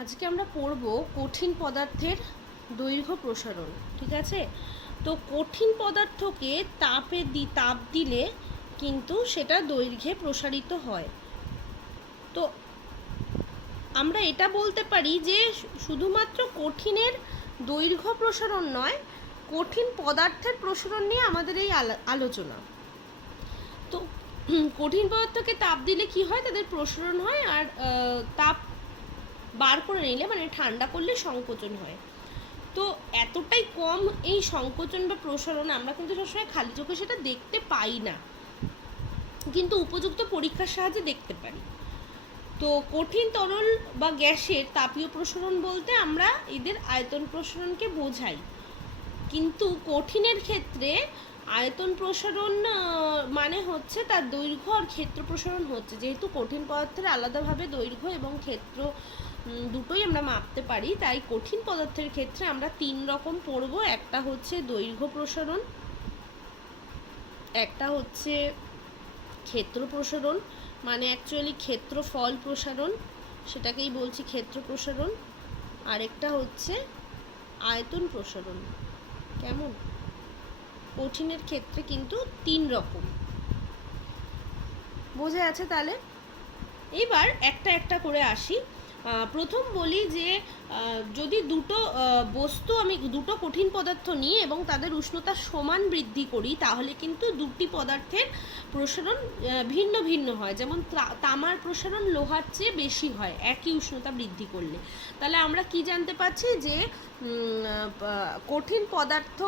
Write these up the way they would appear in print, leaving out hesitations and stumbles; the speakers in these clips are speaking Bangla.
আজকে আমরা পড়ব কঠিন পদার্থের দৈর্ঘ্য প্রসারণ। ঠিক আছে, তো কঠিন পদার্থকে তাপ দিলে কিন্তু সেটা দৈর্ঘ্যে প্রসারিত হয়। তো আমরা এটা বলতে পারি যে শুধুমাত্র কঠিনের দৈর্ঘ্য প্রসারণ নয়, কঠিন পদার্থের প্রসারণ নিয়ে আমাদের এই আলোচনা। তো কঠিন পদার্থকে তাপ দিলে কি হয়, তাদের প্রসারণ হয়, আর তাপ বার করে নিলে মানে ঠান্ডা করলে সংকোচন হয়। তো এতটাই কম এই সংকোচন বা প্রসারণ আমরা কিন্তু সবসময় খালি চোখে সেটা দেখতে পাই না, কিন্তু উপযুক্ত পরীক্ষার সাহায্যে দেখতে পারি। তো কঠিন তরল বা গ্যাসের তাপীয় প্রসারণ বলতে আমরা এদের আয়তন প্রসারণকে বোঝাই, কিন্তু কঠিনের ক্ষেত্রে আয়তন প্রসারণ মানে হচ্ছে তার দৈর্ঘ্য আর ক্ষেত্র প্রসারণ হচ্ছে। যেহেতু কঠিন পদার্থের আলাদাভাবে দৈর্ঘ্য এবং ক্ষেত্র দুটোই আমরা মাপতে পারি, তাই কঠিন পদার্থের ক্ষেত্রে আমরা তিন রকম পড়ব। একটা হচ্ছে দৈর্ঘ্য প্রসারণ, একটা হচ্ছে ক্ষেত্র প্রসারণ, মানে অ্যাকচুয়ালি ক্ষেত্রফল প্রসারণ, সেটাকেই বলছি ক্ষেত্র প্রসারণ। আরেকটা হচ্ছে আয়তন প্রসারণ। কেমন? কঠিনের ক্ষেত্রে কিন্তু তিন রকম। বোঝা আছে তাহলে? এবার একটা একটা করে আসি। প্রথম বলি যে যদি আমি দুটো কঠিন পদার্থ নিই এবং তাদের উষ্ণতা সমান বৃদ্ধি করি, তাহলে কিন্তু দুটি পদার্থের প্রসারণ ভিন্ন ভিন্ন হয়। যেমন তামার প্রসারণ লোহার চেয়ে বেশি হয় একই উষ্ণতা বৃদ্ধি করলে। তাহলে আমরা কি জানতে পারছি যে কঠিন পদার্থ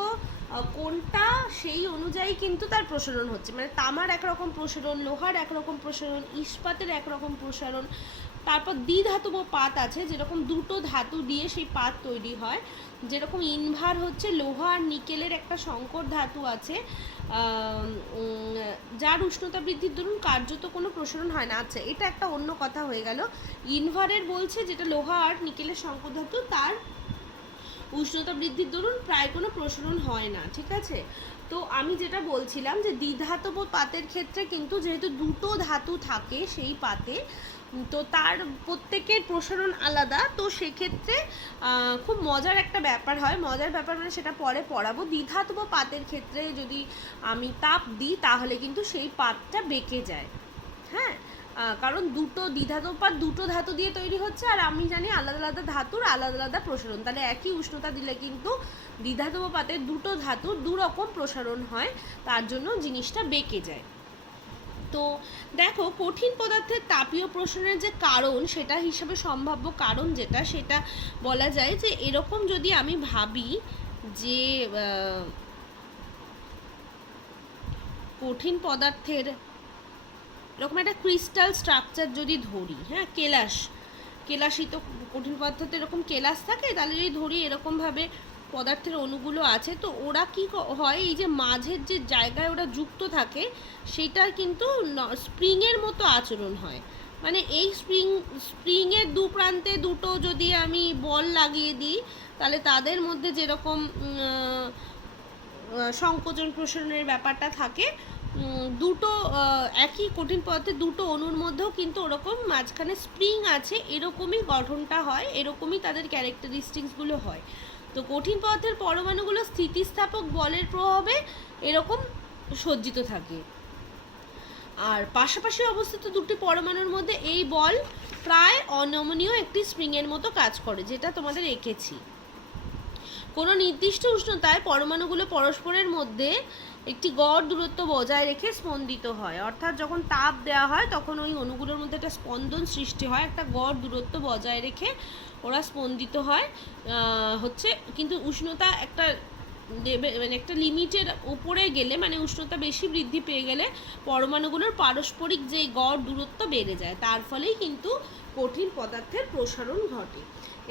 কোনটা সেই অনুযায়ী কিন্তু তার প্রসারণ হচ্ছে। মানে তামার একরকম প্রসারণ, লোহার একরকম প্রসারণ, ইস্পাতের একরকম প্রসারণ। তারপর দ্বিধাতব পাত আছে, যেরকম দুটো ধাতু দিয়ে সেই পাত তৈরি হয়। যেরকম ইনভার হচ্ছে লোহা আর নিকেলের একটা সংকর ধাতু আছে, যার উষ্ণতা বৃদ্ধির দরুন কার্যত কোনো প্রসারণ হয় না। আচ্ছা, এটা একটা অন্য কথা হয়ে গেল। ইনভারের বলছে যেটা লোহা আর নিকেলের সংকর ধাতু, তার উষ্ণতা বৃদ্ধির দরুন প্রায় কোনো প্রসারণ হয় না। ঠিক আছে, তো আমি যেটা বলছিলাম যে দ্বিধাতব পাতের ক্ষেত্রে কিন্তু যেহেতু দুটো ধাতু থাকে সেই পাতে, তো তার প্রত্যেকের প্রসারণ আলাদা। তো সেক্ষেত্রে খুব মজার একটা ব্যাপার হয়, মজার ব্যাপার মানে সেটা পরে পড়াবো। দ্বিধাতব পাতের ক্ষেত্রে যদি আমি তাপ দিই তাহলে কিন্তু সেই পাতটা বেঁকে যায়। হ্যাঁ, কারণ দ্বিধাতব পাত দুটো ধাতু দিয়ে তৈরি হচ্ছে, আর আমি জানি আলাদা আলাদা ধাতুর আলাদা আলাদা প্রসারণ। তাহলে একই উষ্ণতা দিলে কিন্তু দ্বিধাতব পাতের দুটো ধাতুর দুরকম প্রসারণ হয়, তার জন্য জিনিসটা বেঁকে যায়। তো দেখো, কঠিন পদার্থের তাপীয় প্রসারণের যে কারণ, সেটা হিসাবে সম্ভাব্য কারণ যেটা, সেটা বলা যায় যে এরকম যদি আমি ভাবি যে কঠিন পদার্থের এরকম একটা ক্রিস্টাল স্ট্রাকচার যদি ধরি, হ্যাঁ, কেলাসই তো কঠিন পদার্থতে এরকম কেলাস থাকে, তাহলে যদি ধরি এরকমভাবে পদার্থের অণুগুলো আছে, তো ওরা কি হয়, এই যে মাঝের যে জায়গায় ওরা যুক্ত থাকে সেটার কিন্তু স্প্রিংয়ের মতো আচরণ হয়। মানে এই স্প্রিংয়ের দু প্রান্তে দুটো যদি আমি বল লাগিয়ে দিই, তাহলে তাদের মধ্যে যেরকম সংকোচন প্রসারণের ব্যাপারটা থাকে, দুটো একই কঠিন পদার্থের দুটো অণুর মধ্যেও কিন্তু ওরকম মাঝখানে স্প্রিং আছে, এরকমই গঠনটা হয়, এরকমই তাদের ক্যারেক্টারিস্টিক্সগুলো হয়। তো কঠিন পদার্থের পরমাণুগুলো স্থিতিস্থাপক বলের প্রভাবে এরকম সজ্জিত থাকে, আর পাশাপাশি অবস্থিত দুটি পরমাণুর মধ্যে এই বল প্রায় অনমনীয় একটি স্প্রিংয়ের মতো কাজ করে, যেটা তোমাদের এঁকেছি। কোনো নির্দিষ্ট উষ্ণতায় পরমাণুগুলো পরস্পরের মধ্যে একটি গড় দূরত্ব বজায় রেখে স্পন্দিত হয়। অর্থাৎ যখন তাপ দেওয়া হয় তখন ওই অণুগুলোর মধ্যে একটা স্পন্দন সৃষ্টি হয়, একটা গড় দূরত্ব বজায় রেখে ওরা স্পন্দিত হয় হচ্ছে। কিন্তু উষ্ণতা একটা মানে একটা লিমিটের উপরে গেলে, মানে উষ্ণতা বেশি বৃদ্ধি পেয়ে গেলে পরমাণুগুলোর পারস্পরিক যে গড় দূরত্ব বেড়ে যায়, তার ফলেই কিন্তু কঠিন পদার্থের প্রসারণ ঘটে।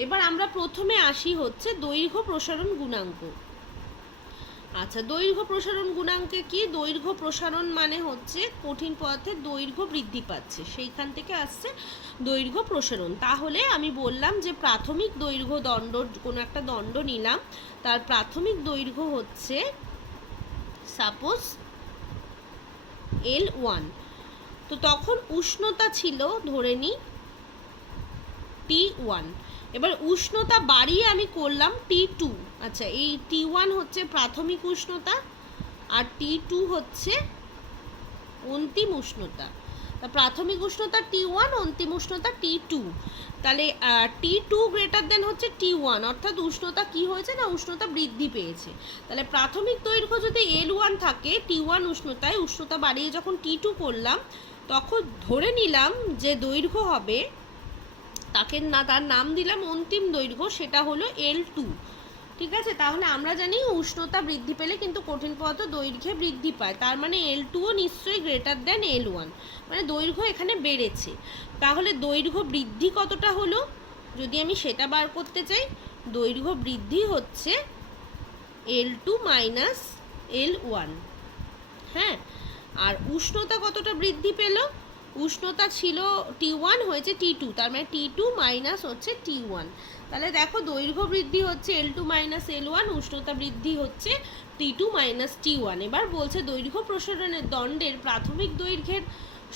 এবার আমরা প্রথমে আসি হচ্ছে দৈর্ঘ্য প্রসারণ গুণাঙ্ক। আচ্ছা, দৈর্ঘ্য প্রসারণ গুণাঙ্কে কি? দৈর্ঘ্য প্রসারণ মানে হচ্ছে কঠিন পদার্থের দৈর্ঘ্য বৃদ্ধি পাচ্ছে, সেইখান থেকে আসছে দৈর্ঘ্য প্রসারণ। তাহলে আমি বললাম যে প্রাথমিক দৈর্ঘ্য দণ্ড, কোনো একটা দণ্ড নিলাম, তার প্রাথমিক দৈর্ঘ্য হচ্ছে সাপোজ L1। তো তখন উষ্ণতা ছিল ধরে নিই T1, এবার উষ্ণতা বাড়িয়ে আমি করলাম T2। আচ্ছা, এই T1 হচ্ছে প্রাথমিক উষ্ণতা আর T2 হচ্ছে অন্তিম উষ্ণতা। তা প্রাথমিক উষ্ণতা T1, অন্তিম উষ্ণতা T2। তাহলে T2 গ্রেটার দেন হচ্ছে T1, অর্থাৎ উষ্ণতা কি হয়েছে না, উষ্ণতা বৃদ্ধি পেয়েছে। তাহলে প্রাথমিক দৈর্ঘ্য যদি L1 থাকে T1 উষ্ণতায়, উষ্ণতা বাড়িয়ে যখন T2 করলাম তখন ধরে নিলাম যে দৈর্ঘ্য হবে, তার নাম দিলাম অন্তিম দৈর্ঘ্য, সেটা হলো L2। ঠিক আছে, তাহলে আমরা জানি উষ্ণতা বৃদ্ধি পেলে কিন্তু কঠিন পদার্থ দৈর্ঘ্যে বৃদ্ধি পায়, তার মানে L2ও নিশ্চয়ই গ্রেটার দেন L1, মানে দৈর্ঘ্য এখানে বেড়েছে। তাহলে দৈর্ঘ্য বৃদ্ধি কতটা হলো যদি আমি সেটা বার করতে চাই, দৈর্ঘ্য বৃদ্ধি হচ্ছে L2 মাইনাস L1। হ্যাঁ, আর উষ্ণতা কতটা বৃদ্ধি পেল, উষ্ণতা ছিল T1 হয়েছে T2, তার মানে T2 মাইনাস হচ্ছে T1। তাহলে দেখো দৈর্ঘ্য বৃদ্ধি হচ্ছে L2 মাইনাস L1, উষ্ণতা বৃদ্ধি হচ্ছে T2 মাইনাস T1। এবার বলছে দৈর্ঘ্য প্রসারণের দণ্ডের প্রাথমিক দৈর্ঘ্যের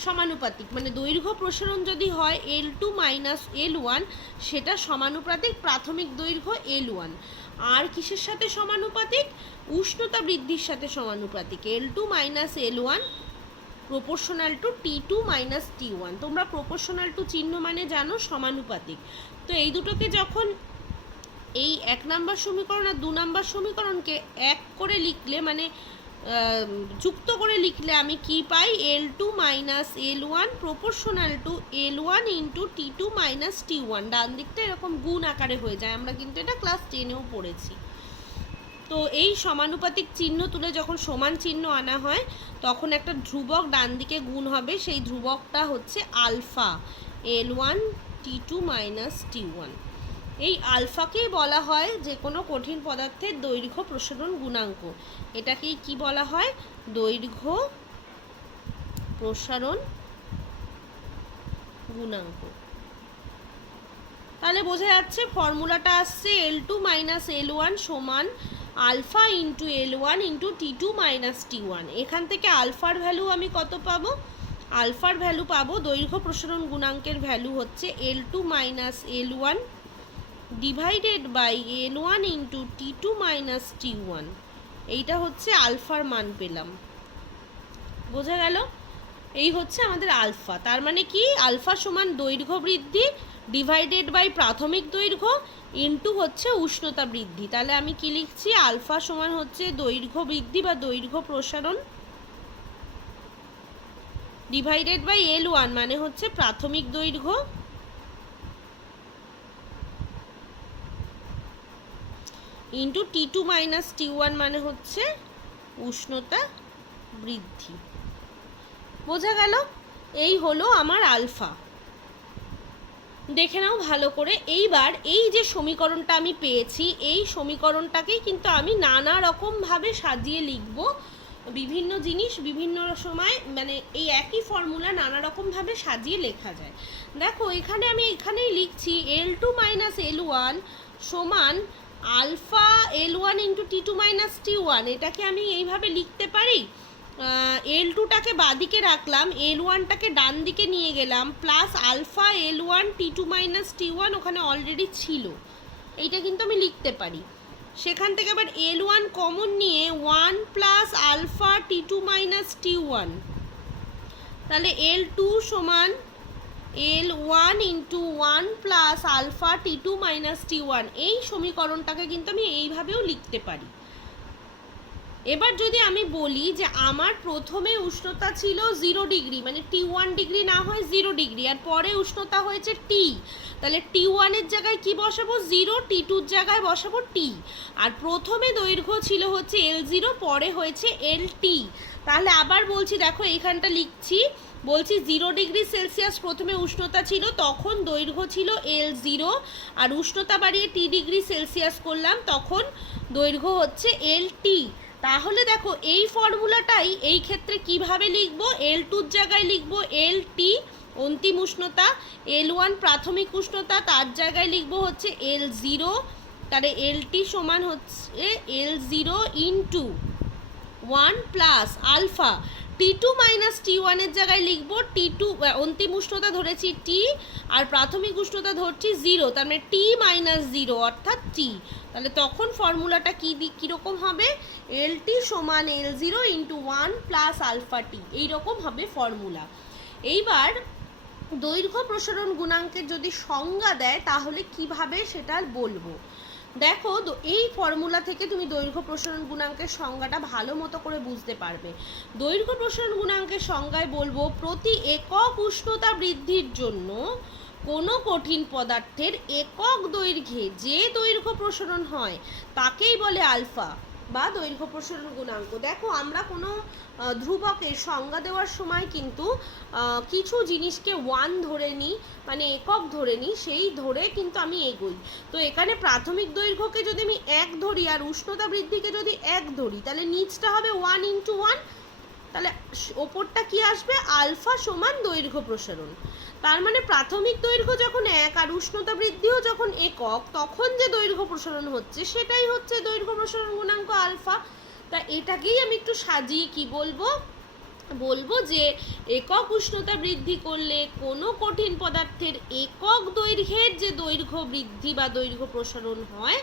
সমানুপাতিক, মানে দৈর্ঘ্য প্রসারণ যদি হয় L2 মাইনাস L1, সেটা সমানুপাতিক প্রাথমিক দৈর্ঘ্য L1। আর কিসের সাথে সমানুপাতিক, উষ্ণতা বৃদ্ধির সাথে সমানুপাতিক। L2 minus L1 proportional to T2 minus T1। তোমরা প্রপোর্শনাল টু চিহ্ন মানে জানো সমানুপাতিক। তো এই দুটোকে যখন এই 1 নম্বর সমীকরণ আর 2 নম্বর সমীকরণকে এক করে লিখলে, মানে যুক্ত করে লিখলে আমি কি পাই, L2 minus L1 proportional to L1 into T2 minus T1। ডান দিকটা এরকম গুণ আকারে হয়ে যায়, আমরা কিন্তু এটা ক্লাস 10এও পড়েছি। তো এই সমানুপাতিক চিহ্ন তুলে যখন সমান চিহ্ন আনা হয় তখন একটা ধ্রুবক ডান দিকে গুণ হবে, সেই ধ্রুবকটা হচ্ছে alpha, L1 T2 minus T1। এই আলফাকেই বলা হয় যে কোনো কঠিন পদার্থের দৈর্ঘ্য প্রসারণ গুণাঙ্ক। এটাকেই কি বলা হয়, দৈর্ঘ্য প্রসারণ গুণাঙ্ক। তাহলে বোঝা যাচ্ছে ফর্মুলাটা আসছে L2 মাইনাস L1 সমান alpha into L1 into T2 minus T1। এখান থেকে আলফার ভ্যালু আমি কত পাবো, আলফার ভ্যালু পাবো, দৈর্ঘ্য প্রসারণ গুণাঙ্কের ভ্যালু হচ্ছে L2 minus L1 divided by L1 into T2 minus T1। এইটা হচ্ছে আলফার মান পেলাম, বোঝা গেল? এই হচ্ছে আমাদের আলফা। তার মানে কি, আলফা সমান দৈর্ঘ্য বৃদ্ধি ডিভাইডেড বাই প্রাথমিক দৈর্ঘ্য ইন্টু হচ্ছে উষ্ণতা বৃদ্ধি। তাহলে আমি কি লিখছি, আলফা সমান হচ্ছে দৈর্ঘ্য বৃদ্ধি বা দৈর্ঘ্য প্রসারণ ডিভাইডেড বাই L1 মানে হচ্ছে প্রাথমিক দৈর্ঘ্য ইন্টু T2 মাইনাস T1 মানে হচ্ছে উষ্ণতা বৃদ্ধি। বোঝা গেল? এই হলো আমার আলফা। দেখে নাও ভালো করে। এইবার এই যে সমীকরণটা আমি পেয়েছি, এই সমীকরণটাকেই কিন্তু আমি নানা রকমভাবে সাজিয়ে লিখব। বিভিন্ন জিনিস বিভিন্ন সময়, মানে এই একই ফর্মুলা নানা রকমভাবে সাজিয়ে লেখা যায়। দেখো এখানে আমি এখানেই লিখছি L2 মাইনাস L1 সমান alpha L1 into T2 minus T1। এটাকে আমি এইভাবে লিখতে পারি, L2টাকে বাদিকে রাখলাম, L1টাকে ডান দিকে নিয়ে গেলাম, plus alpha L1 T2 minus T1 ওখানে অলরেডি ছিল, এইটা কিন্তু আমি লিখতে পারি। সেখান থেকে আবার L1 কমন নিয়ে 1 plus alpha T2 minus T1, তাহলে L2 সমান L1 into 1 plus alpha T2 minus T1। এই সমীকরণটাকে কিন্তু আমি এইভাবেও লিখতে পারি। এবার যদি আমি বলি যে আমার প্রথমে উষ্ণতা ছিল 0 ডিগ্রি, মানে T1 ডিগ্রি না হয় 0 ডিগ্রি, আর পরে উষ্ণতা হয়েছে T, তাহলে T1 এর জায়গায় কি বসাবো 0, T2 এর জায়গায় বসাবো T। আর প্রথমে দৈর্ঘ্য ছিল হচ্ছে L0, পরে হয়েছে LT। তাহলে আবার বলছি, দেখো এইখানটা লিখছি, বলছি 0 ডিগ্রি সেলসিয়াস প্রথমে উষ্ণতা ছিল, তখন দৈর্ঘ্য ছিল L0, আর উষ্ণতা বাড়িয়ে T ডিগ্রি সেলসিয়াস করলাম, তখন দৈর্ঘ্য হচ্ছে LT। তাহলে দেখো এই ফর্মুলাটাই এই ক্ষেত্রে কিভাবে লিখব, L2 এর জায়গায় লিখব LT অন্তিম উষ্ণতা, L1 প্রাথমিক উষ্ণতা, তার জায়গায় লিখব হচ্ছে L0। তাহলে LT সমান হচ্ছে L0 into 1 plus alpha T2 minus T1 এর জায়গায় লিখবো T2, অন্তিম উষ্ণতা ধরেছি T আর প্রাথমিক উষ্ণতা ধরছি 0, তার মানে T মাইনাস 0 অর্থাৎ T। তাহলে তখন ফর্মুলাটা কীরকম হবে, LT সমান L0 ইন্টু 1 প্লাস আলফা টি, এইরকম হবে ফর্মুলা। এইবার দৈর্ঘ্য প্রসারণ গুণাঙ্কের যদি সংজ্ঞা দেয় তাহলে কিভাবে সেটা বলবো। দেখো এই ফর্মুলা থেকে তুমি দৈর্ঘ্য প্রসারণ গুণাঙ্কের সংজ্ঞাটা ভালো মতো করে বুঝতে পারবে। দৈর্ঘ্য প্রসারণ গুণাঙ্কের সংজ্ঞায় বলবো, প্রতি একক উষ্ণতা বৃদ্ধির জন্য কোনো কঠিন পদার্থের একক দৈর্ঘ্যে যে দৈর্ঘ্য প্রসারণ হয় তাকেই বলে আলফা বা দৈর্ঘ্য প্রসারণ গুণাঙ্ক। দেখো আমরা কোনো ধ্রুবকের সংজ্ঞা দেওয়ার সময় কিন্তু কিছু জিনিসকে 1 ধরে নিই, মানে একক ধরে নিই, সেই ধরে কিন্তু আমি এগোই। তো এখানে প্রাথমিক দৈর্ঘ্যকে যদি আমি 1 ধরি আর উষ্ণতা বৃদ্ধিকে যদি 1 ধরি, তাহলে নিচটা হবে 1 ইন্টু 1, তাহলে ওপরটা কি আসবে, আলফা সমান দৈর্ঘ্য প্রসারণ। তার মানে প্রাথমিক দৈর্ঘ্য যখন 1 আর উষ্ণতা বৃদ্ধিও যখন একক, তখন যে দৈর্ঘ্য প্রসারণ হচ্ছে সেটাই হচ্ছে দৈর্ঘ্য প্রসারণ গুণাঙ্ক আলফা। তা এটাকেই আমি একটু সাজিয়ে কি বলবো যে একক উষ্ণতা বৃদ্ধি করলে কোনো কঠিন পদার্থের একক দৈর্ঘ্যের যে দৈর্ঘ্য বৃদ্ধি বা দৈর্ঘ্য প্রসারণ হয়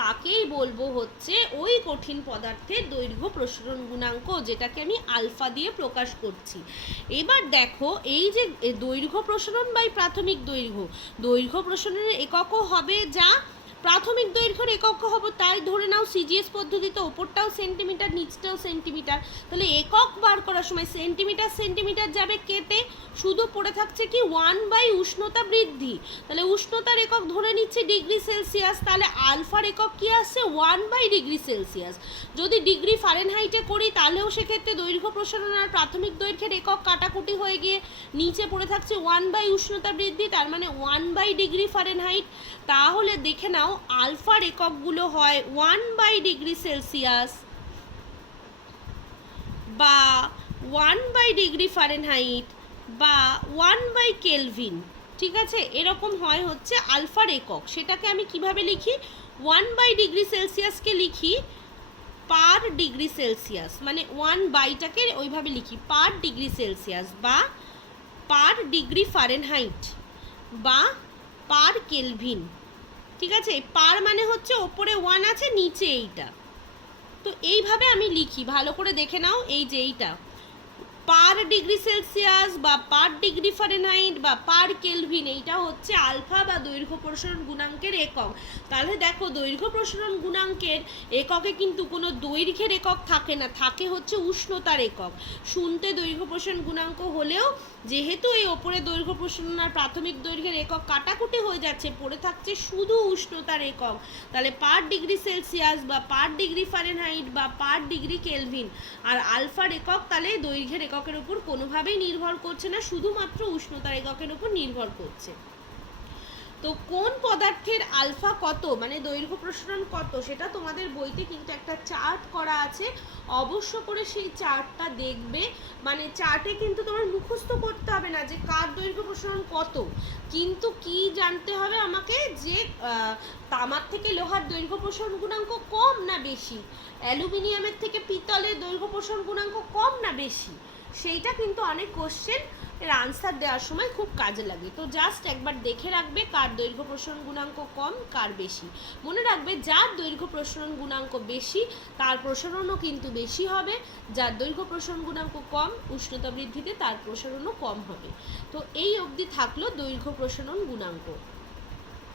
তাকেই বলবো হচ্ছে ওই কঠিন পদার্থের দৈর্ঘ্য প্রসারণ গুণাঙ্ক, যেটাকে আমি আলফা দিয়ে প্রকাশ করছি। এবার দেখো এই যে দৈর্ঘ্য প্রসারণ বাই প্রাথমিক দৈর্ঘ্য প্রসারণের এককও হবে যা প্রাথমিক দৈর্ঘ্যের একক হবে, তাই ধরে নাও সিজিএস পদ্ধতিতে ওপরটাও সেন্টিমিটার নিচটাও সেন্টিমিটার, তাহলে একক বার করার সময় সেন্টিমিটার যাবে কেটে, শুধু পড়ে থাকছে কি 1 বাই উষ্ণতা বৃদ্ধি। তাহলে উষ্ণতার একক ধরে নিচ্ছে ডিগ্রি সেলসিয়াস, তাহলে আলফার একক কি আসছে 1 বাই ডিগ্রি সেলসিয়াস। যদি ডিগ্রি ফারেনহাইটে করি তাহলেও সেক্ষেত্রে দৈর্ঘ্য প্রসারণ আর প্রাথমিক দৈর্ঘ্যের একক কাটাকুটি হয়ে গিয়ে নিচে পড়ে থাকছে 1 বাই উষ্ণতা বৃদ্ধি, তার মানে 1 বাই ডিগ্রি ফারেনহাইট। তাহলে দেখে নাও আলফার এককগুলো হয় 1 বাই ডিগ্রি সেলসিয়াস বা 1 বাই ডিগ্রি ফারেনহাইট বা 1 বাই কেলভিন, ঠিক আছে, এরকম হয় হচ্ছে আলফার একক। সেটাকে আমি কিভাবে লিখি, 1 বাই ডিগ্রি সেলসিয়াসকে লিখি পার ডিগ্রি সেলসিয়াস, মানে 1 বাইটাকে ওইভাবে লিখি পার ডিগ্রি সেলসিয়াস বা পার ডিগ্রি ফারেনহাইট বা পার কেলভিন, ঠিক আছে। পার মানে হচ্ছে ওপরে 1 আছে নিচে এইটা, তো এইভাবে আমি লিখি, ভালো করে দেখে নাও। এই যে এইটা পার ডিগ্রি সেলসিয়াস বা পার ডিগ্রি ফারেনহাইট বা পার কেলভিন, এইটা হচ্ছে আলফা বা দৈর্ঘ্য প্রসারণ গুণাঙ্কের একক। তাহলে দেখো দৈর্ঘ্য প্রসারণ গুণাঙ্কের এককে কিন্তু কোনো দৈর্ঘ্যের একক থাকে না, থাকে হচ্ছে উষ্ণতার একক। শুনতে দৈর্ঘ্য প্রসারণ গুণাঙ্ক হলেও যেহেতু এই ওপরে দৈর্ঘ্য প্রসারণ আর প্রাথমিক দৈর্ঘ্যের একক কাটাকুটি হয়ে যাচ্ছে, পড়ে থাকছে শুধু উষ্ণতার একক, তাহলে পার ডিগ্রি সেলসিয়াস বা পার ডিগ্রি ফারেনহাইট বা পার ডিগ্রি কেলভিন। আর আলফার একক তাহলে দৈর্ঘ্যের এককের উপর কোনোভাবেই নির্ভর করছে না, শুধুমাত্র উষ্ণতার এককের উপর নির্ভর করছে। তো কোন পদার্থের আলফা কত, মানে দৈর্ঘ্য প্রসারণ কত, সেটা তোমাদের বইতে কিন্তু একটা চার্ট করা আছে, অবশ্য করে সেই চার্টটা দেখবে। মানে চার্টে কিন্তু তোমার মুখস্থ করতে হবে না যে কার দৈর্ঘ্য প্রসারণ কত, কিন্তু কি জানতে হবে আমাকে যে তামার থেকে লোহার দৈর্ঘ্য প্রসারণ গুণাঙ্ক কম না বেশি, অ্যালুমিনিয়ামের থেকে পিতলের দৈর্ঘ্য প্রসারণ গুণাঙ্ক কম না বেশি, সেইটা কিন্তু অনেক কোশ্চেন এর আনসার দেওয়ার সময় খুব কাজে লাগে। তো জাস্ট একবার দেখে রাখবে কার দৈর্ঘ্য প্রসারণ গুণাঙ্ক কম কার বেশি। মনে রাখবে যার দৈর্ঘ্য প্রসারণ গুণাঙ্ক বেশি তার প্রসারণও কিন্তু বেশি হবে, যার দৈর্ঘ্য প্রসারণ গুণাঙ্ক কম উষ্ণতা বৃদ্ধিতে তার প্রসারণও কম হবে। তো এই অবধি থাকলো দৈর্ঘ্য প্রসারণ গুণাঙ্ক।